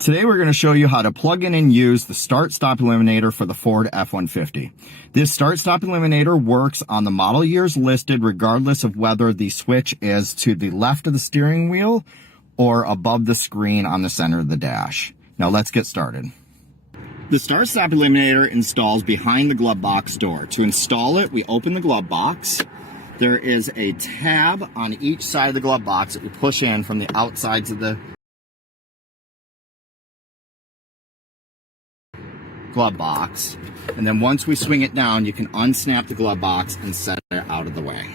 Today we're going to show you how to plug in and use the Start Stop Eliminator for the Ford F-150. This Start Stop Eliminator works on the model years listed regardless of whether the switch is to the left of the steering wheel or above the screen on the center of the dash. Now let's get started. The Start Stop Eliminator installs behind the glove box door. To install it, we open the glove box. There is a tab on each side of the glove box that we push in from the outsides of the glove box, and then once we swing it down, you can unsnap the glove box and set it out of the way.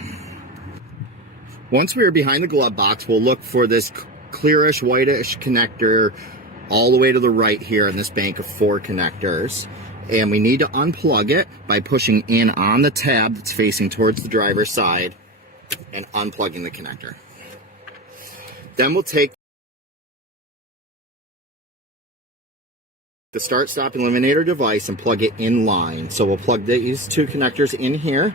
Once we are behind the glove box, we'll look for this clearish whitish connector all the way to the right here in this bank of 4 connectors, and we need to unplug it by pushing in on the tab that's facing towards the driver's side and unplugging the connector. Then we'll take the Start Stop Eliminator device and plug it in line. So we'll plug these 2 connectors in here.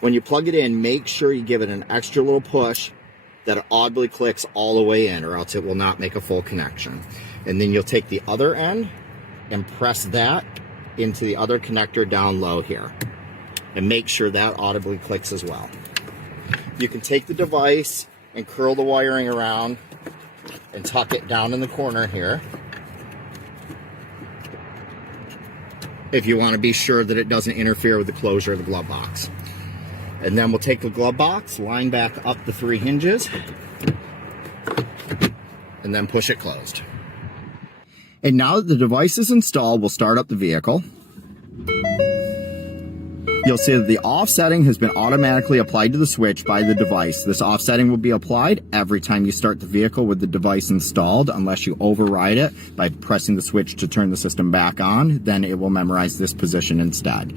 When you plug it in, make sure you give it an extra little push that it audibly clicks all the way in, or else it will not make a full connection. And then you'll take the other end and press that into the other connector down low here, and make sure that audibly clicks as well. You can take the device and curl the wiring around and tuck it down in the corner here if you want to be sure that it doesn't interfere with the closure of the glove box. And then we'll take the glove box, line back up the 3 hinges, and then push it closed. And now that the device is installed, we'll start up the vehicle. You'll see that the offsetting has been automatically applied to the switch by the device. This offsetting will be applied every time you start the vehicle with the device installed, unless you override it by pressing the switch to turn the system back on. Then it will memorize this position instead.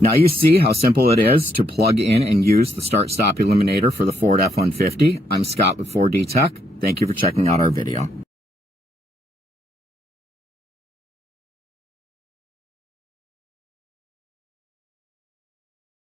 Now you see how simple it is to plug in and use the Start Stop Eliminator for the Ford F-150. I'm Scott with 4D Tech. Thank you for checking out our video.